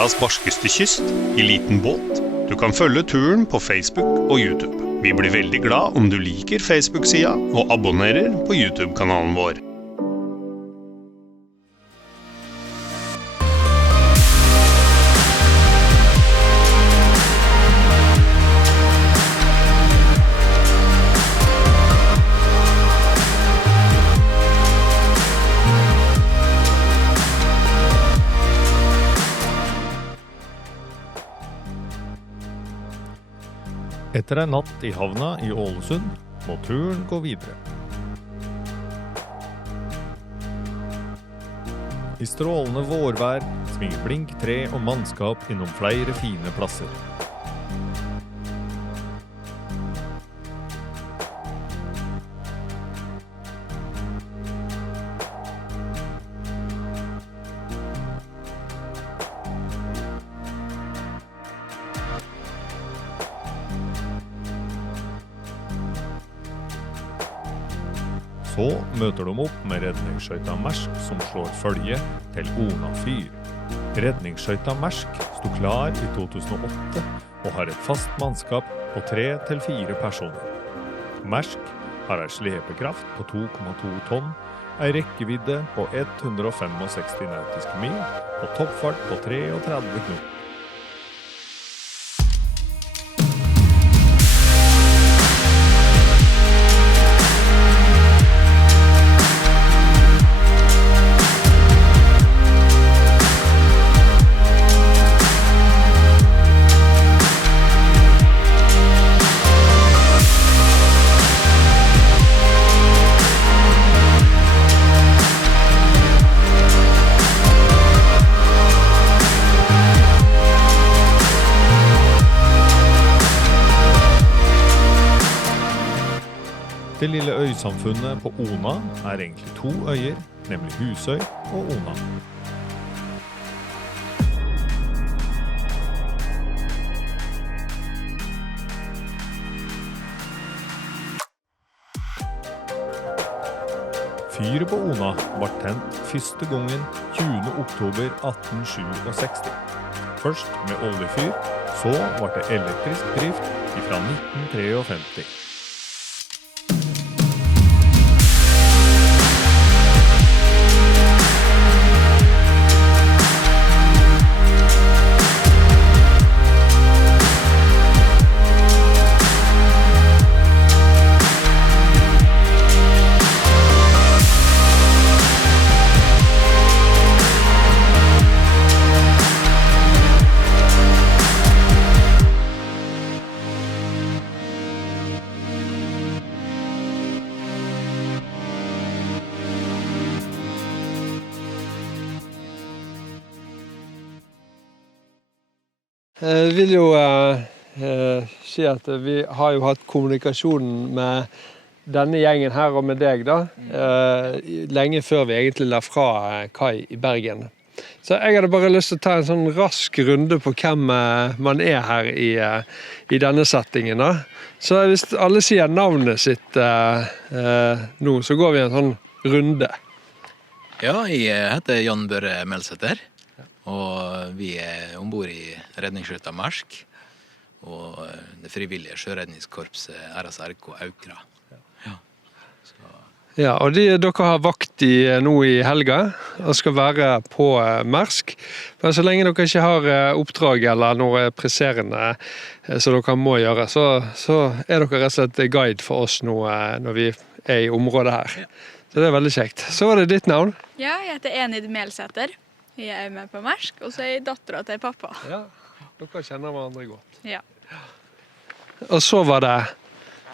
Kanadas barskeste kyst I liten båt. Du kan følge turen på Facebook og YouTube. Vi blir veldig glad om du liker Facebook-sida og abonnerer på YouTube-kanalen vår. Etter en natt I havna I Ålesund må turen gå videre. I strålende vårvær svinger blink tre og mannskap innom flere fine plasser. Så møter de opp med redningsskøyta Mersk som slår følge til Ona fyr. Redningsskøyta Mersk stod klar I 2008 og har et fast mannskap på 3 til 4 personer. Mersk har en slepekraft på 2,2 tonn, en rekkevidde på 165 nautiske mil og toppfart på 33 knop. Det lille øysamfunnet på Ona egentlig 2 øyer, nemlig Husøy og Ona. Fyret på Ona var tent første gangen 20. oktober 1867. Først med oljefyr, så var det elektrisk drift fra 1953. Jeg vil jo si at vi har jo hatt kommunikasjonen med denne gjengen her og med deg da, lenge før vi egentlig la fra Kai I Bergen. Så jeg hadde bare lyst til å ta en sånn rask runde på hvem man her I denne settingen da. Så hvis alle sier navnet sitt nå, så går vi en sånn runde. Ja, jeg heter Jan Børre Melsæter. Og vi ombord I redningsskøyta Mersk og det frivillige sjøredningskorpset RSRK Aukra. Ja, og dere har vakt nå I helga og skal være på Mersk. Men så lenge dere ikke har oppdrag eller noe presserende som dere må gjøre, så dere rett og slett guide for oss nå når vi I området her. Så det veldig kjekt. Så var det ditt navn? Ja, jeg heter Enid Melsæter. Jeg med på Mersk, og så jeg datteren til pappa. Ja, dere kjenner hverandre godt. Ja. Og så var det?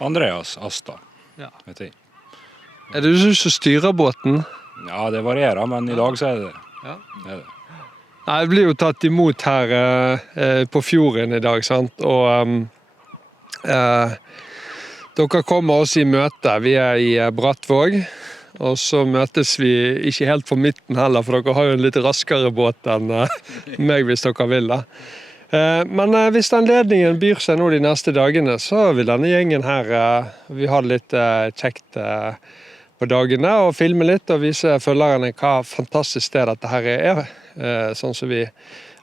Andreas Asta, vet jeg. Det du som styrer båten? Ja, det varierer, men I dag så det. Ja. Det det. Nei, jeg blir jo tatt imot her på fjorden I dag, sant? Og dere kommer også I møte. Vi I Brattvåg. Og så møtes vi ikke helt på midten heller, for dere har jo en litt raskere båt enn meg hvis dere vil da. Men hvis anledningen byr seg nå de neste dagene, så vil denne gjengen her, vi ha litt kjekt på dagene, og filme litt og vise følgerne hva fantastisk sted dette her sånn som vi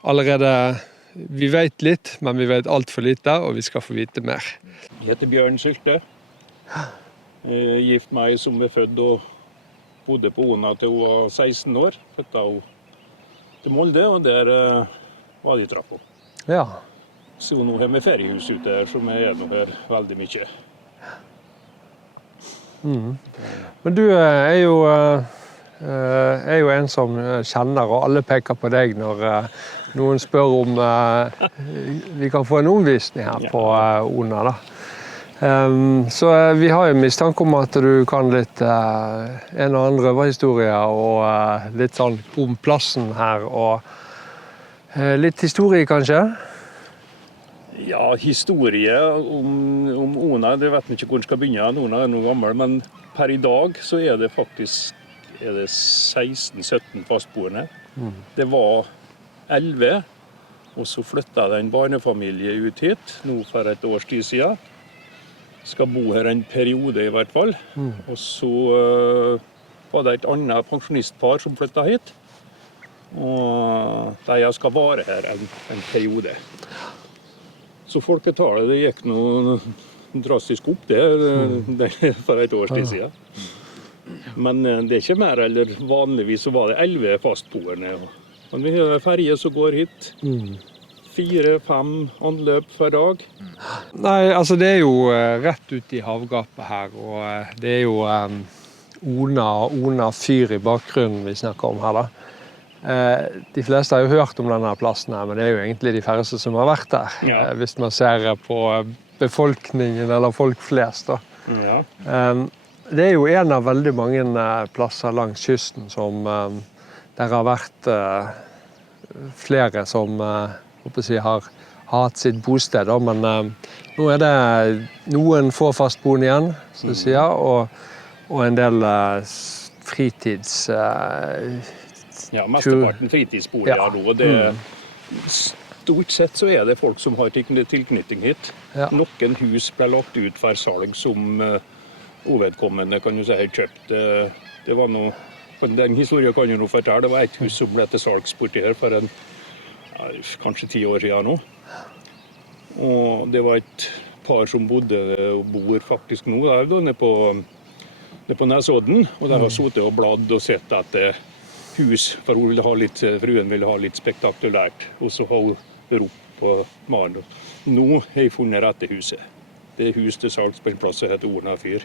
allerede vi vet litt, men vi vet alt for lite, og vi skal få vite mer. Jeg heter Bjørn Sylte. Gift meg som er født og bodde på Ona til hun var 16 år. Flyttet hun til Molde, og der var de traff på. Ja. Så nå har vi feriehus ute her, som er nå her veldig mye. Men du er jo en som kjenner, og alle peker på deg når noen spør om vi kan få en omvisning her på Ona da. Så vi har jo mistanke om at du kan litt en og annen røverhistorie og litt sånn om plassen her, og litt historie kanskje? Ja, historie om Ona, det vet vi ikke hvor den skal begynne. Ona er noe gammel, men per i dag så er det faktisk 16-17 fastboende. Det var 11, og så flyttet det en barnefamilie ut hit, nå for et års tid siden. Skal bo her en periode i hvert fall. Og så var det et annet pensjonistpar som flyttet hit. Og de skal være her en periode. Så folketallet det gikk noe drastisk opp det for et års tid siden. Men det er ikke mer, eller vanligvis så var det 11 fastboende. Men vi har ferje som går hit. 4-5 anløp hver dag. Nei, altså det er jo rett ut i havgapet her, og det er jo Ona fyr i bakgrunnen vi snakker om her da. De fleste har jo hørt om denne plassen her, men det er jo egentlig de færreste som har vært der. Ja. Hvis man ser på befolkningen eller folk flest da. Ja. Det er jo en av veldig mange plasser langs kysten som der har vært flere som har hatt sitt bosted, da, men nå er det noen få fastboende igjen, som du sier, og en del fritids... Ja, mesteparten fritidsboliger nå, og det stort sett så er det folk som har tilknytning hit. Ja. Noen hus ble lagt ut for salg som uvedkommende, kan du si, har kjøpt. Det var noe, den historien kan jeg nå fortelle, det var et hus som ble til salgs borti her for kanskje 10 år siden nå. Og det var et par som bodde og bor faktisk nå, der da, nede på Nesodden, og der har suttet og bladd og sett at hus, for fruen ville ha litt spektakulært, og så har hun ropt på mannen. Nå har jeg funnet rette huset. Det er hus til salgs på en plass som heter Ona fyr.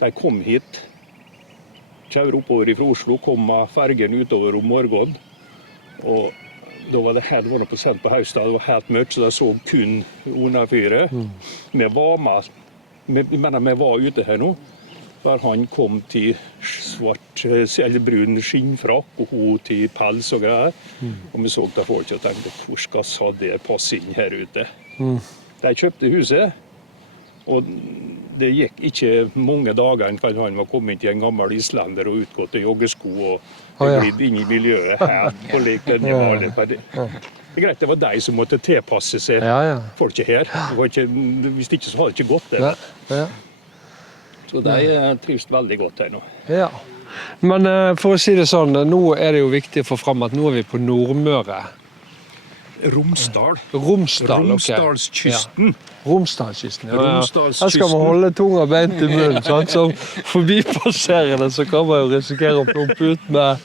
De kom hit, kjører oppover fra Oslo, kom med fergen utover om morgenen, og da var det helt på sent på høsten, det var helt mørkt, så de så kun Ona fyret. Vi var med, vi var ute her nå, der han kom til svart eller brun skinnfrakk og hun til pels og greier. Og vi så da folk og tenkte, hvor skal det passe inn her ute? De kjøpte huset, og det gikk ikke mange dager før han var kommet til en gammel islender og utgått til joggesko og glidd inn i miljøet her på lek den vanlige. Det er greit, det var de som måtte tilpasse seg folket her. Hvis ikke så hadde det ikke gått det. Så de trives veldig godt her nå. Ja. Men for å si det sånn, nå er det jo viktig å få fram at nå er vi på Nordmøre. Romsdal. Romsdalskysten. Romsdalskysten, ja. Her skal man holde tunga beint i munnen, sant? Som forbipasserende så kan man jo risikere å plumpe ut med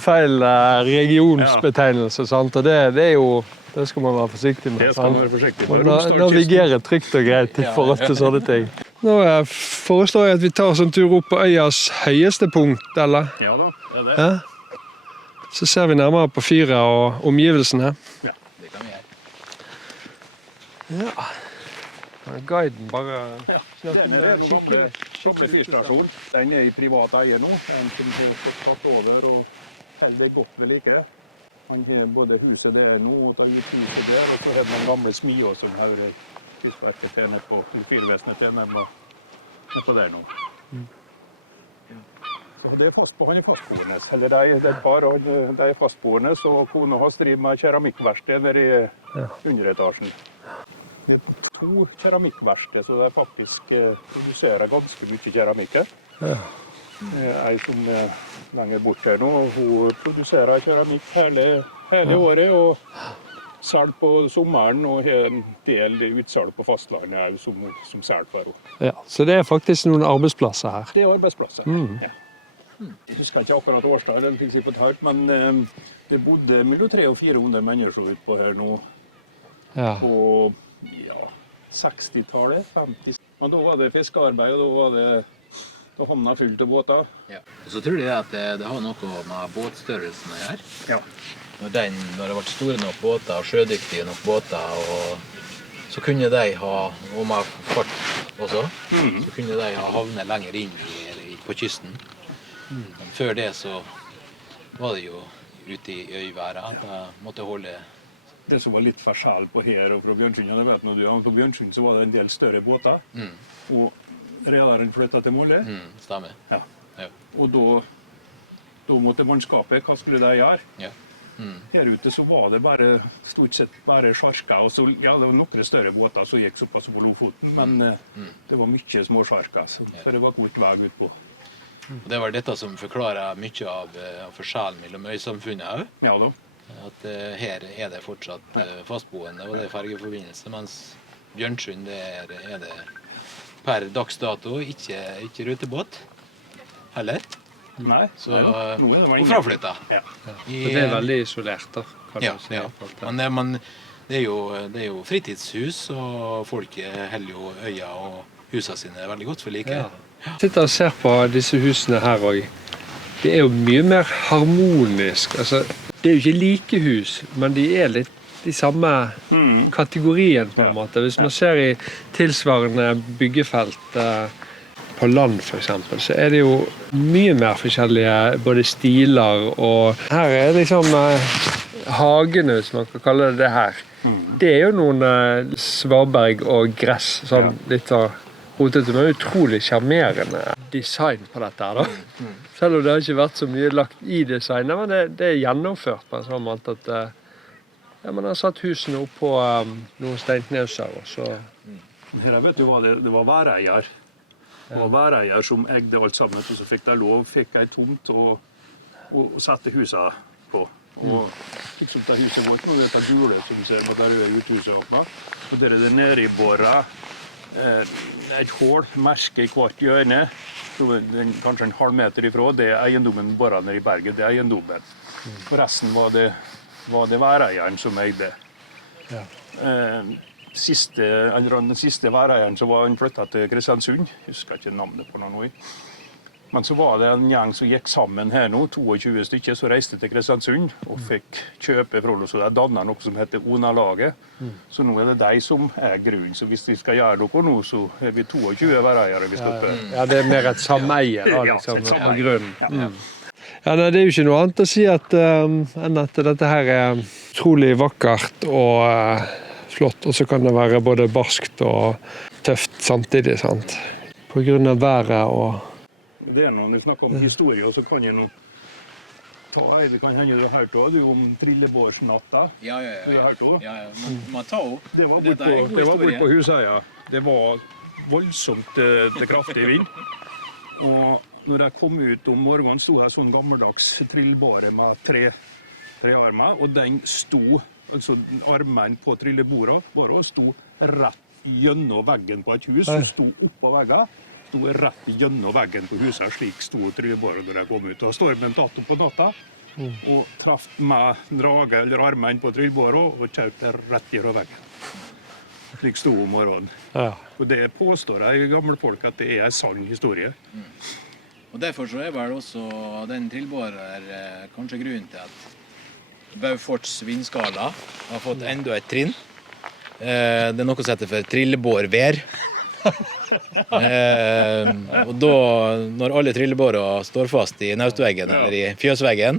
feil regionsbetegnelse, sant? Og det er jo, det skal man være forsiktig med. Det skal man være forsiktig med. Navigere trygt og greit i forhold til sånne ting. Nå foreslår jeg at vi tar en tur opp på øyas høyeste punkt, eller? Ja da, det er det. Ja. Så ser vi nærmere på fyret og omgivelsene. Ja, det kan vi gjøre. Ja. Guiden bare snakker med skikkelig fyrstasjon. Den er i privat eie nå. Den som har tatt over og holder godt ved like. Han har både huset det nå og tar ut huset der, og så er det den gamle smia som hører kystverket til nede på fyrvesenet til nede på der nå. Det er han er fastboende, eller det er par, de er fastboende, så kona har driver med keramikkverksted nede i underetasjen. Det er 2 keramikkverksted, så det er faktisk produserer ganske mye keramikk her. Ei som lenger bort her nå, hun produserer keramikk hele hele året, og salg på sommeren, og en del utsalg på fastlandet som selger for henne. Ja, så det faktisk noen arbeidsplasser her. Det arbeidsplasser. Ja. Jeg husker ikke akkurat årsdag, den fikk jeg fortalt, men det bodde mellom 300 og 400 mennesker utpå her nå Ja. på 60-tallet, 50. Men da var det fiskearbeid, og da havna fullt av båter. Ja. Og så tror jeg at det har noe med båtstørrelsen å gjøre. Ja. Når det ble store nok båter, sjødyktige nok båter, så kunne de ha, og med fart også, så kunne de ha havnet lenger inn på kysten. Men før det så var det jo ute i øyværet at de måtte holde. Det som var litt forskjell på her og fra Bjørnsund, jeg vet når du havnet på Bjørnsund, så var det en del større båter, og rederen flyttet til Måle. Stemmer. Ja. Ja. Og da måtte mannskapet, hva skulle de gjøre? Ja. Her ute så var det stort sett bare sjarker, og så, det var noen større båter som gikk såpass på Lofoten, men det var mye små sjarker, så det var kort vei ut på. Og det var dette som forklarer mye av forskjellen mellom øysamfunnet også. Ja da. At her er det fortsatt fastboende, og det er fergeforbindelse, mens Bjørnsund er det per dags dato ikke rutebåt heller. Nei, Så nå er det og fraflytta. Ja. Og det er veldig isolert da, kan Ja, du si. ja. Men det er jo fritidshus, og folk holder jo øya og husene sine veldig godt for like. Ja. Jeg sitter og ser på disse husene her også. Det er jo mye mer harmonisk. Altså, det er jo ikke like hus, men de er litt i samme kategorien på en måte. Hvis man ser i tilsvarende byggefelt på land for eksempel, så er det jo mye mer forskjellige både stiler og her er liksom hagene, hvis man kan kalle det her. Det er jo noen svaberg og gress, sånn litt så rotete, men utrolig charmerende design på dette her da. Selv om det har ikke vært så mye lagt i designet, men det er gjennomført på en sånn måte at man har satt husene opp på noen steinknauser, og så... Her vet du hva det var væreier. Det var væreier som eide alt sammen, og så fikk jeg tomt og sette huset på. Og liksom det huset vårt, nå vet jeg gule som ser på der røde uthuset åpnet. Og der er det nede i båret et hål, merke i hvert hjørne, kanskje en halv meter ifra, det er eiendommen båret nede i berget, det er eiendommen. Og resten var det væreieren som eide. Ja. Den siste væreieren så var han flyttet til Kristiansund, jeg husker ikke navnet på noe. Men så var det en gjeng som gikk sammen her nå, 22 stykker, som reiste til Kristiansund og fikk kjøpe fra oss, og de dannet noe som heter Ona-laget. Så nå er det de som er grunnen, så hvis de skal gjøre noe nå, så er vi 22 væreiere vi stopper. Ja, det er mer et sameie da, Ja, liksom, et på sameie. grunnen. Ja, nei, det er jo ikke noe annet å si enn at dette her er utrolig vakkert og flott, og så kan det være både barskt og tøft samtidig, sant? På grunn av været og... Det er når du snakker om historie, så kan jeg nå det kan hende du har hørt også, om Trillebårsnatta. Ja. Du har hørt også? Ja. Man tar opp. Det var bort på Husøya. Det var voldsomt til kraftig vind. Og når jeg kom ut om morgenen, stod jeg sånn gammeldags trillebåre med tre armer, og den sto, altså armen på trillebordet, bare sto rett gjennom veggen på et hus, som sto oppå veggen, sto rett gjennom veggen på huset, slik sto trillebåret når jeg kom ut. Og stormen tatt opp på natta, og traff med drage eller armen på trillebåret, og kjørte rett gjennom veggen. Slik sto om morgenen. Ja. Og det påstår jeg gamle folk at det er en sann historie. Og derfor så er vel også den trillebårer kanskje grunnen til at Beauforts vindskala har fått enda et trinn. Det er noe som heter for trillebårvær. Og da, når alle trillebårer står fast i naustveggen eller i fjøsveggen,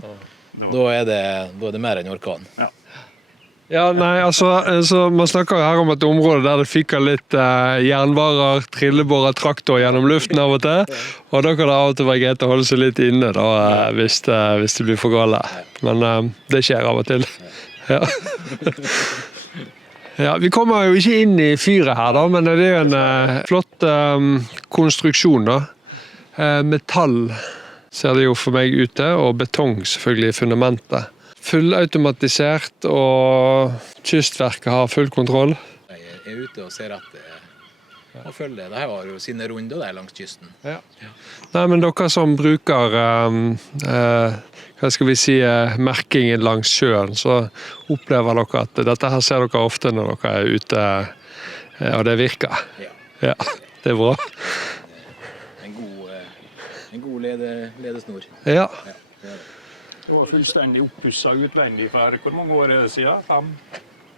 da er det mer enn orkan. Ja, nei, altså man snakker her om et område der det fyker litt jernvarer, trillebårer, traktor gjennom luften av og til, og da kan det av og til være greit å holde seg litt inne da, hvis det blir for gale. Men det skjer av og til. Ja. Ja, vi kommer jo ikke inn i fyret her da, men det er jo en flott konstruksjon da. Metall ser det jo for meg ute, og betong selvfølgelig i fundamentet. fullautomatisert, og Kystverket har full kontroll. Jeg er ute og ser etter og følger. Det her var jo sine runder der langs kysten. Nei, men dere som bruker hva skal vi si, merkingen langs sjøen, så opplever dere at dette her ser dere ofte når dere er ute, og det virker. Ja, det er bra. En god ledesnor. Ja. Det var fullstendig oppusset utvendig for hvor mange år er det siden?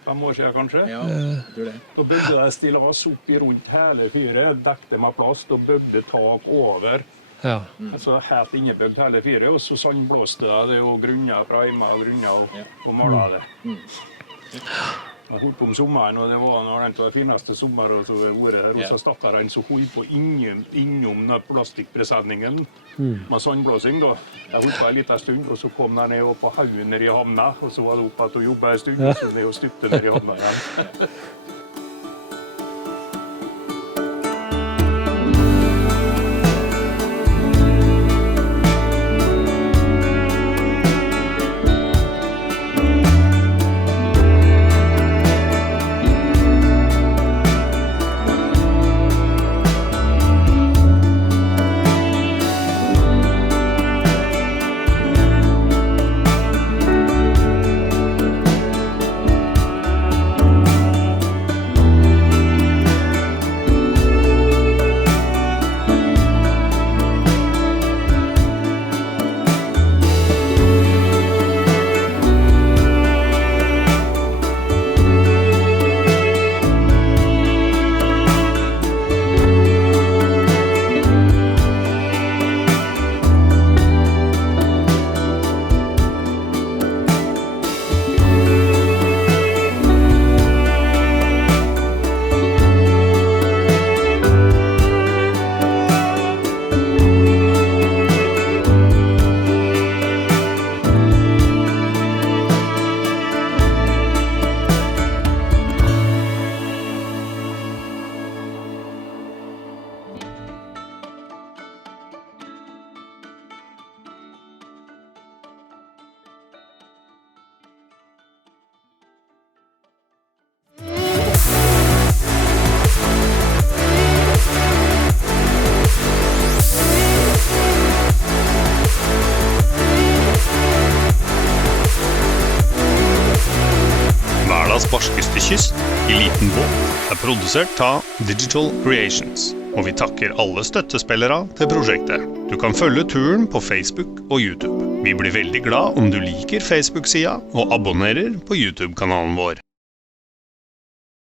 5 år siden kanskje? Ja, jeg tror det. Da bygde jeg stillas opp i rundt hele fyret, dekte med plast og bygde tak over. Ja. Så helt innebygd hele fyret, og så sandblåste jeg det og grunnet, reimet og grunnet og malet det. Jeg holdt på om sommeren, og det var det fineste sommeren som har vært her. Og så stakkaren så holdt på innom den plastikkpresenningen med sandblåsing da. Jeg holdt på en liten stund, og så kom der ned på haugen nede i havna, og så var det opp at å jobbe en stund, og så ned og styrte ned i havna igjen. Verdens barskeste kyst, i liten båt, er produsert av Digital Creations, og vi takker alle støttespillere til prosjektet. Du kan følge turen på Facebook og YouTube. Vi blir veldig glad om du liker Facebook-sida og abonnerer på YouTube-kanalen vår.